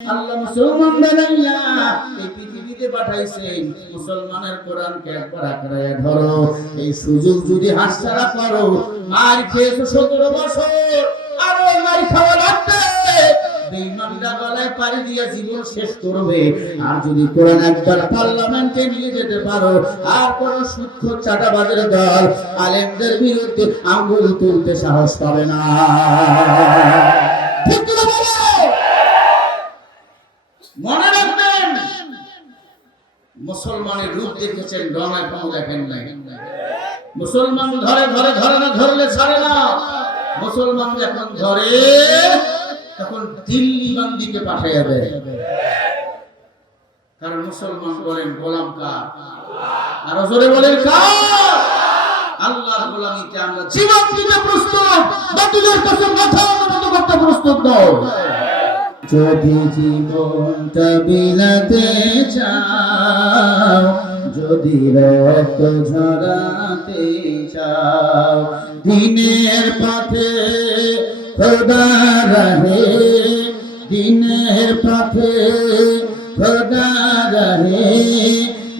আল্লাহ মুসলমান বানাইয়া এই পৃথিবীতে পাঠাইছেন। মুসলমানের কোরআনকে একবার আঁকড়ায় ধরো। এই সুযোগ যদি হাতছাড়া করো, মার খেয়েছো 17 বছর, আর ওই মার খাওয়া লাগবে। বেঈমানরা গলায় পাড়ি দিয়ে জীবন শেষ করবে। আর যদি কোরআন একবার পার্লামেন্টে নিয়ে যেতে পারো, আর কোন সুদখোর চাঁদাবাজের দল আলেমদের বিরুদ্ধে আঙ্গুল তুলতে সাহস পাবে না। ঠিক কি বলো? মনে রাখবেন, মুসলমানের রূপ দেখেছেন, ডনায় পাও দেখেন নাই। মুসলমান ধরে ধরে ধরে না, ধরলে ছাড়ে না। মুসলমান যখন ধরে তখন দিল্লি বান্দিকে পাঠাইয়া দেয়। কারণ মুসলমান বলেন গোলাম কার? আরো জোরে বলেন কার? আল্লাহর গোলামিতে আমরা জীবন দিতে প্রস্তুত, বাতিলের কাছে মাথা নত করতে প্রস্তুত নয়। যদি জীবনটা বিলাতে চাও, যদি রক্ত ঝরাতে চাও, দিনের পথে খোদা রহে, দিনের পথে খোদা রহে,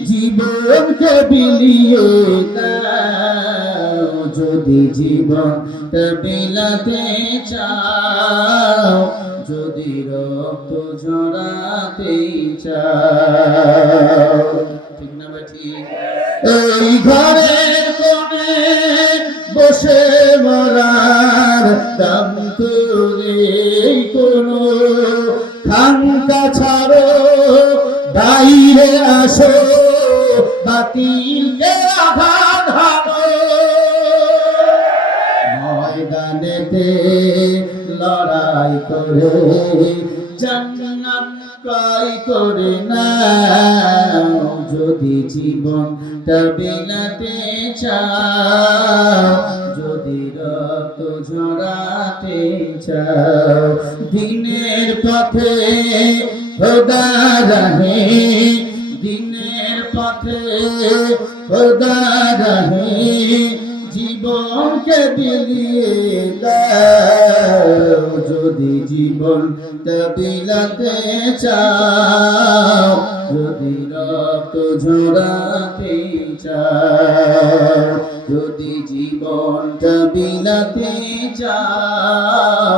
জীবনকে বিলিয়ে দাও। যদি জীবনটা বিলাতে চাও, যদি রক্ত ঝরাতে চাও। ঠিক না ঠিক? এই ঘরের কোণে বসে মরার দাম করে কোনো খানকা ছাড়ো, বাইরে আসো, বাতিলকে আঘাত হানো। ময়দানেতে লড়াই করে জান্নাত কাই করে নাও। যদি জীবনটা বিলাতে চাও, যদি রক্ত ঝরাতে চাও, দিনের পথে খোদা রহে, দিনের পথে খোদা রহে, জীবনকে বিলিয়ে দাও। যদি জীবনটা বিলাতে চাও, যদি রক্ত ঝরাতে চাও, যদি জীবনটা বিলাতে চাও,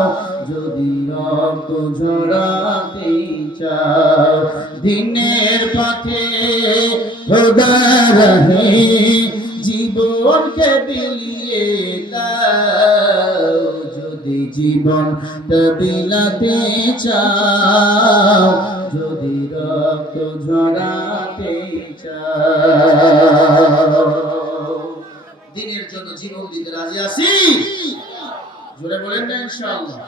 যদি রক্ত ঝরাতে চাও, দিনের পথে খোদা রহে, জীবনকে বিলিয়ে দাও। যদি জীবনটা বিলাতে চাও, যদি রক্ত ঝরাতে চাও। দিনের জন্য জীবন দিতে রাজি আছি? জোরে বলেন না ইনশাআল্লাহ।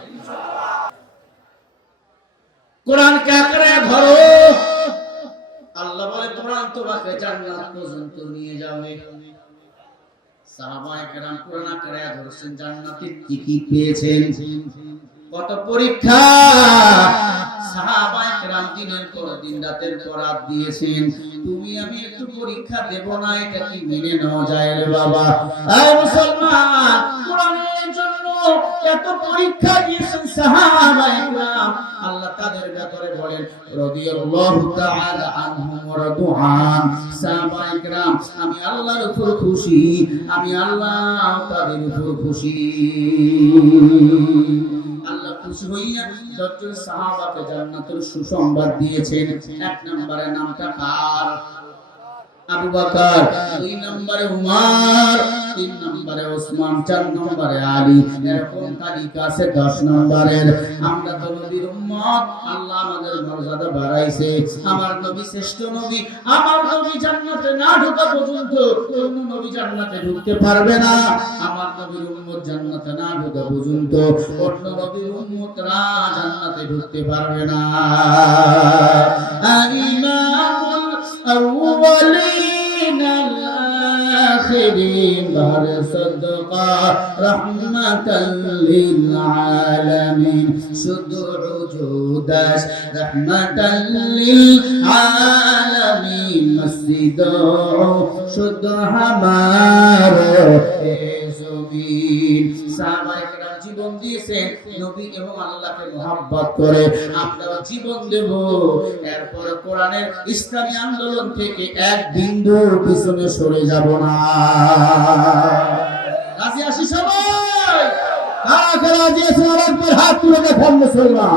কোরআনকে আঁকড়ে ধরো। আল্লাহ বলে কোরআন তোমাকে জান্নাত পর্যন্ত নিয়ে যাবে। সাহাবায়ে কেরাম কোরআন আঁকড়ে ধরছেন, জান্নাতের টিকিট পেয়েছেন। কত পরীক্ষা! সাহাবায়ে কেরাম দিনের পর দিন রাতের পর রাত দিয়েছেন। তুমি আমি একটু পরীক্ষা দেব না, এটা কি মেনে নেওয়া যায় রে বাবা? এই মুসলমান, কোরআনের জন্য এত পরীক্ষা দিয়েছেন সাহাবায়ে কেরাম। আল্লাহ তাদের ব্যাপারে বলেন রাদিয়াল্লাহু তাআলা আনহুম ওয়া রাদুআন। সাহাবায়ে কেরাম আমি আল্লাহর উপর খুশি, আমি আল্লাহ তাদের উপর খুশি। আল্লাহ খুশি হইয়া 10 জন সাহাবাকে জান্নাতের সুসংবাদ দিয়েছেন। এক নম্বরে নামটা কার? আবু বকর, 2 নম্বরে উমর, 3 নম্বরে ওসমান, 4 নম্বরে আলী। এরকম তালিকা আছে 10 নম্বরের। আমরা তো নবীর উম্মত, আল্লাহ আমাদের মর্যাদা বাড়াইছে। আমার নবী শ্রেষ্ঠ নবী। আমার নবী জান্নাতে না ঢোকা পর্যন্ত অন্য নবী জান্নাতে ঢুকতে পারবে না। আমার নবীর উম্মত জান্নাতে না ঢোকা পর্যন্ত অন্য নবীর উম্মতরা জান্নাতে ঢুকতে পারবে না। ইমামুল আউয়ালিন আখিরিন বাহর সাদকা রাহমাতাল লিল আলামিন, শুধু উজুদাস রাহমাতাল লিল আলামিন, মসজিদ শুধু হামার জমিন সাহাবায়ে কেরাম জীবন দিয়েছেন নবী এবং আল্লাহকে মহব্বত করে, আমরাও জীবন দেব। এরপর কোরআনের ইসলামী আন্দোলন থেকে এক বিন্দু পিছনে সরে যাব না। রাজি আছি সবাই? কারা কারা রাজি আছেন? আরেকবার হাত তুলে দেখান মুসলমান।